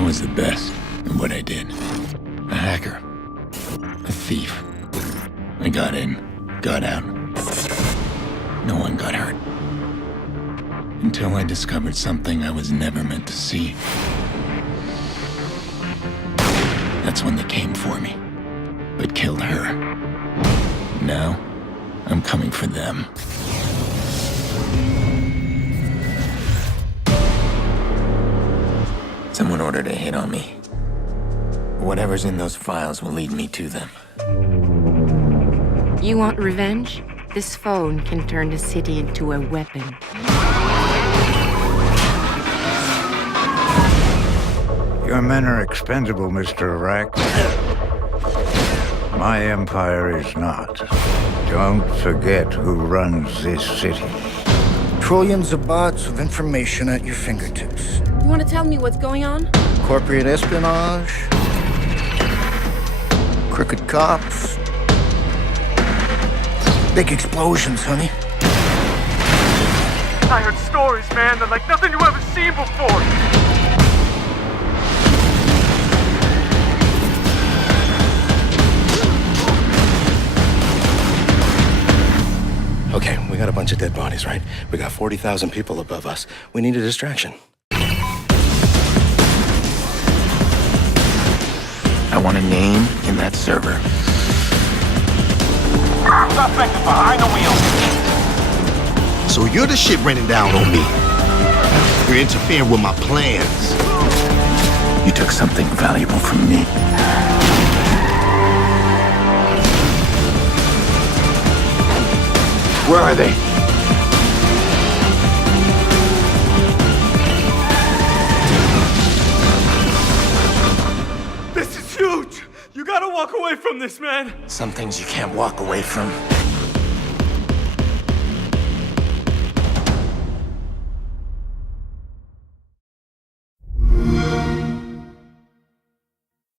I was the best at what I did. A hacker. A thief. I got in, got out. No one got hurt. Until I discovered something I was never meant to see. That's when they came for me, but killed her. Now, I'm coming for them. Someone ordered a hit on me. Whatever's in those files will lead me to them. You want revenge? This phone can turn the city into a weapon. Your men are expendable, Mr. Iraq. My empire is not. Don't forget who runs this city. Trillions of bots of information at your fingertips. You want to tell me what's going on? Corporate espionage. Crooked cops. Big explosions, honey. I heard stories, man, that like nothing you ever seen before. Okay, we got a bunch of dead bodies, right? We got 40,000 people above us. We need a distraction. I want a name in that server. Suspect is behind the wheel. So you're the shit raining down on me. You're interfering with my plans. You took something valuable from me. Where are they? This is huge. You gotta walk away from this, man. Some things you can't walk away from.